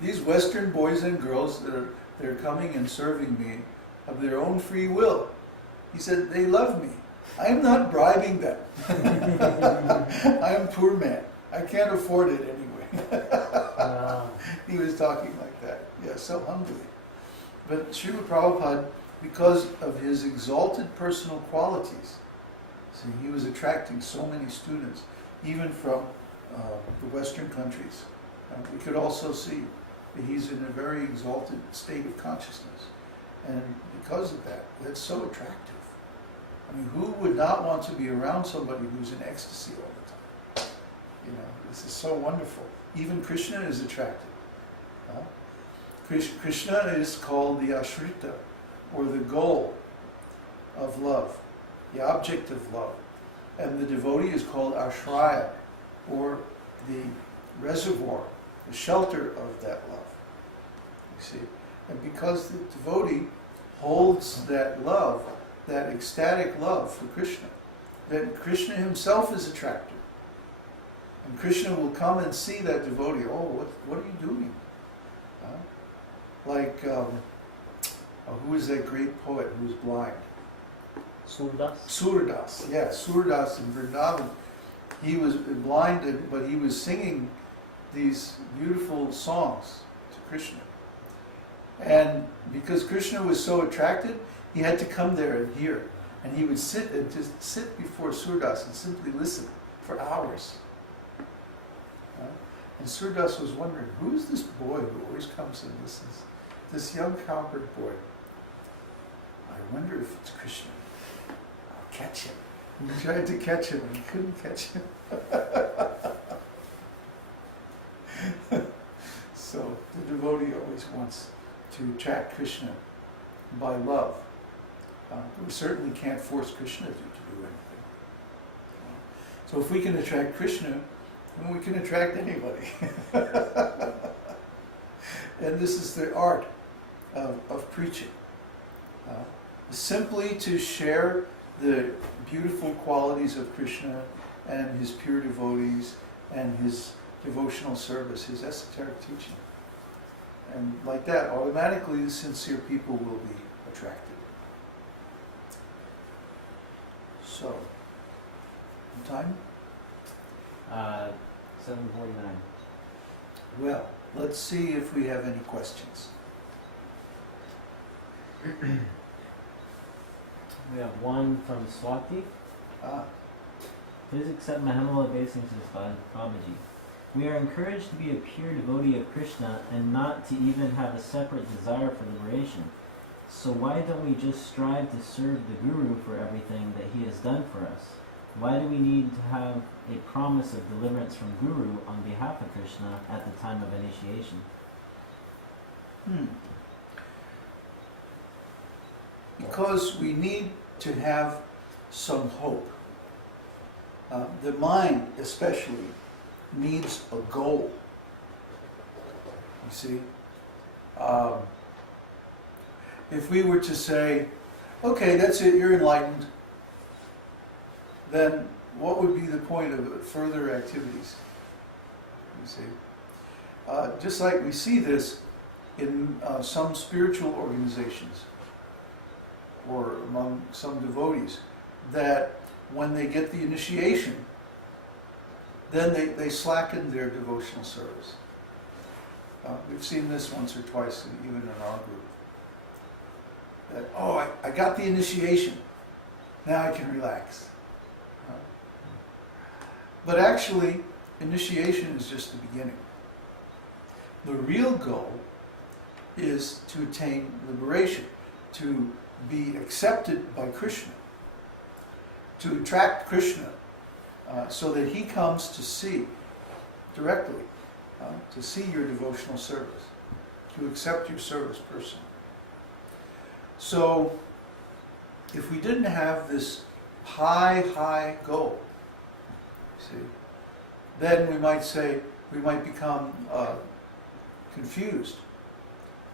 these Western boys and girls they're coming and serving me of their own free will. He said, they love me. I'm not bribing them. I'm a poor man. I can't afford it anyway. He was talking like that. Yeah, so humbly. But Srila Prabhupada, because of his exalted personal qualities, see, he was attracting so many students, even from the Western countries. We could also see that he's in a very exalted state of consciousness. And because of that, that's so attractive. I mean, who would not want to be around somebody who's in ecstasy all the time? You know, this is so wonderful. Even Krishna is attracted. Krishna is called the ashrita, or the goal of love, the object of love. And the devotee is called ashraya, or the reservoir, the shelter of that love. You see? And because the devotee holds that love, that ecstatic love for Krishna, then Krishna himself is attracted. And Krishna will come and see that devotee. Oh, what are you doing? Like, who is that great poet who's blind? Surdas? Surdas, yeah, Surdas in Vrindavan. He was blind, but he was singing these beautiful songs to Krishna. And because Krishna was so attracted, he had to come there and hear. And he would sit and just sit before Surdas and simply listen for hours. And Surdas was wondering, who's this boy who always comes and listens? This young cowherd boy. I wonder if it's Krishna. I'll catch him. He tried to catch him and he couldn't catch him. So the devotee always wants to attract Krishna by love. We certainly can't force Krishna to do anything. So if we can attract Krishna, then we can attract anybody. And this is the art of preaching. Simply to share the beautiful qualities of Krishna and his pure devotees and his devotional service, his esoteric teaching. And like that, automatically the sincere people will be attracted. So, what time? 7:49. Well, let's see if we have any questions. We have one from Swati. Please accept my humble obeisances, Babaji. We are encouraged to be a pure devotee of Krishna and not to even have a separate desire for liberation. So why don't we just strive to serve the Guru for everything that he has done for us? Why do we need to have a promise of deliverance from Guru on behalf of Krishna at the time of initiation? Because we need to have some hope. The mind especially needs a goal. You see? If we were to say, okay, that's it, you're enlightened, then what would be the point of further activities? You see? Just like we see this in some spiritual organizations or among some devotees, that when they get the initiation, then they slacken their devotional service. We've seen this once or twice, even in our group. That, I got the initiation, now I can relax. But actually, initiation is just the beginning. The real goal is to attain liberation, to be accepted by Krishna, to attract Krishna so that he comes to see directly, to see your devotional service, to accept your service personally. So, if we didn't have this high goal, see, then we might become confused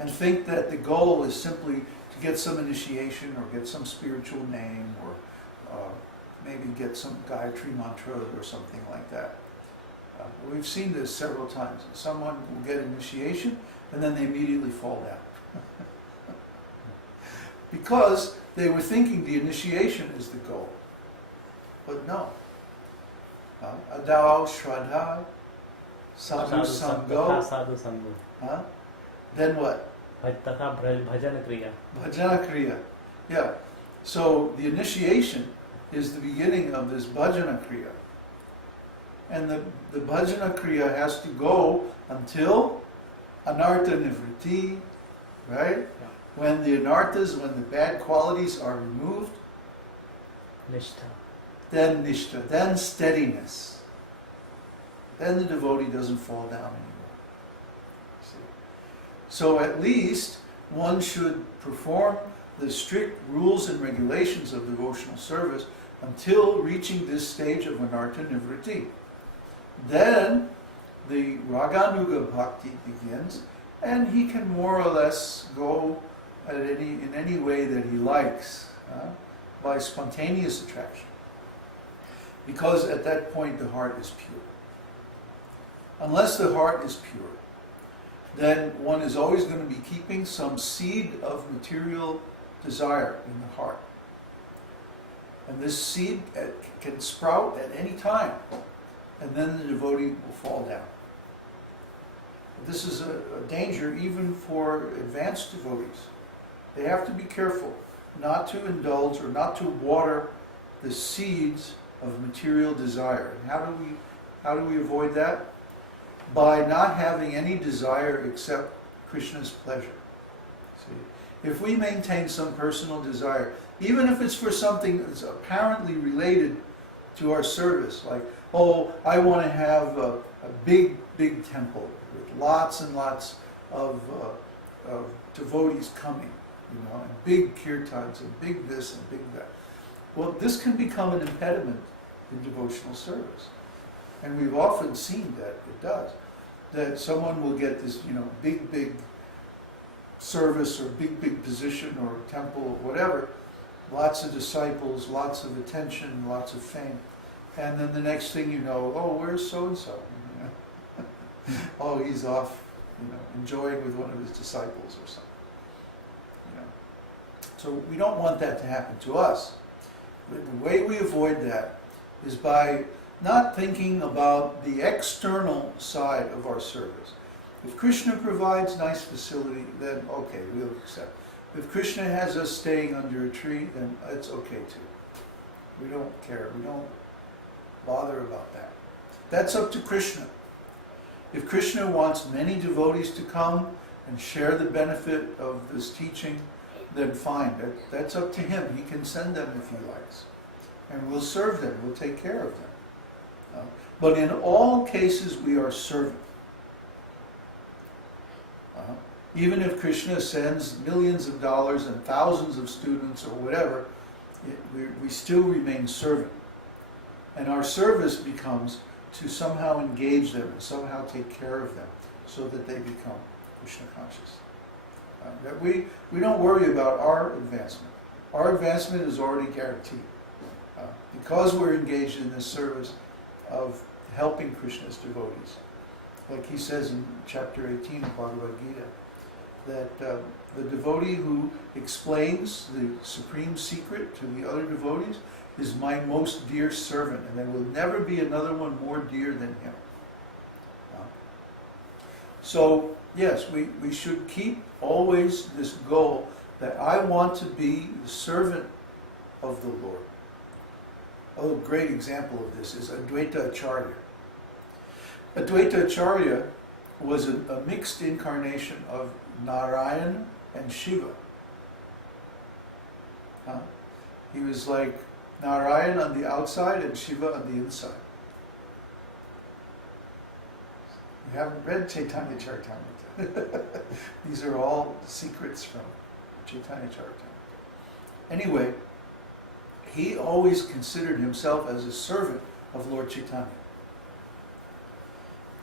and think that the goal is simply to get some initiation or get some spiritual name or maybe get some Gayatri mantra or something like that. We've seen this several times. Someone will get initiation and then they immediately fall down. Because they were thinking the initiation is the goal. But no. Adao, Shraddha, Sadhu Sango. Sadhu Sango. Then what? Tatha Bhajana Kriya. Bhajana Kriya. Yeah. So the initiation is the beginning of this Bhajana Kriya. And the Bhajana Kriya has to go until Anartha Nivritti, right? Yeah. When the anarthas, when the bad qualities are removed, Nishtha. then nishtha, then steadiness. Then the devotee doesn't fall down anymore. See? So at least one should perform the strict rules and regulations of devotional service until reaching this stage of anartha nivritti. Then the raganuga bhakti begins, and he can more or less go in any way that he likes, by spontaneous attraction. Because at that point the heart is pure. Unless the heart is pure, then one is always going to be keeping some seed of material desire in the heart. And this seed can sprout at any time, and then the devotee will fall down. This is a danger even for advanced devotees. They have to be careful not to indulge or not to water the seeds of material desire. And how do we avoid that? By not having any desire except Krishna's pleasure. See, if we maintain some personal desire, even if it's for something that's apparently related to our service, like, oh, I want to have a big temple with lots and lots of devotees coming, and big kirtans and big this and big that. Well, this can become an impediment in devotional service. And we've often seen that it does. That someone will get this, big service or big position or temple or whatever, lots of disciples, lots of attention, lots of fame. And then the next thing you know, oh, where's so-and-so? Oh, he's off, enjoying with one of his disciples or something. So we don't want that to happen to us. The way we avoid that is by not thinking about the external side of our service. If Krishna provides nice facility, then okay, we'll accept. If Krishna has us staying under a tree, then it's okay too. We don't care. We don't bother about that. That's up to Krishna. If Krishna wants many devotees to come and share the benefit of this teaching, then fine. That's up to him. He can send them if he likes. And we'll serve them. We'll take care of them. But in all cases, we are serving. Even if Krishna sends millions of dollars and thousands of students or whatever, we still remain serving. And our service becomes to somehow engage them and somehow take care of them so that they become Krishna conscious. That we don't worry about our advancement. Our advancement is already guaranteed. Because we're engaged in this service of helping Krishna's devotees. Like he says in chapter 18 of Bhagavad-gītā, that the devotee who explains the supreme secret to the other devotees is my most dear servant, and there will never be another one more dear than him. So, yes, we should keep always this goal that I want to be the servant of the Lord. A great example of this is Advaita Acharya. Advaita Acharya was a mixed incarnation of Narayan and Shiva. He was like Narayan on the outside and Shiva on the inside. You haven't read Caitanya-caritāmṛta. These are all secrets from Caitanya-caritāmṛta. Anyway, he always considered himself as a servant of Lord Chaitanya.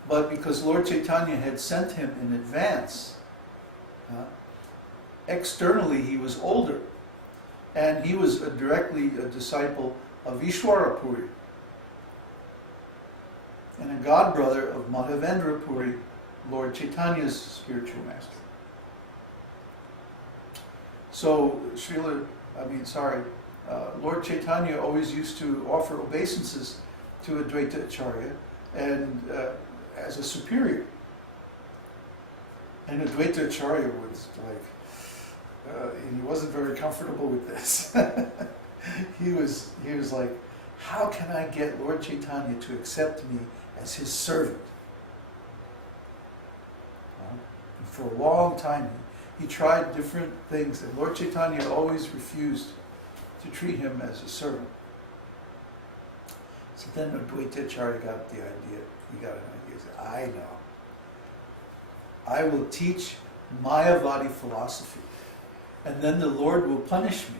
But because Lord Chaitanya had sent him in advance, externally he was older, and he was directly a disciple of Ishwarapuri. and a god brother of Madhavendra Puri, Lord Chaitanya's spiritual master. So, Lord Chaitanya always used to offer obeisances to Advaita Acharya and as a superior. And Advaita Acharya was he wasn't very comfortable with this. he was like, how can I get Lord Chaitanya to accept me as his servant? And for a long time he tried different things, and Lord Chaitanya always refused to treat him as a servant. So then Advaita Acharya got the idea. He got an idea. He said, I know. I will teach Mayavadi philosophy, and then the Lord will punish me,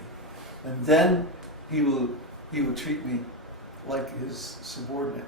and then he will treat me like his subordinate.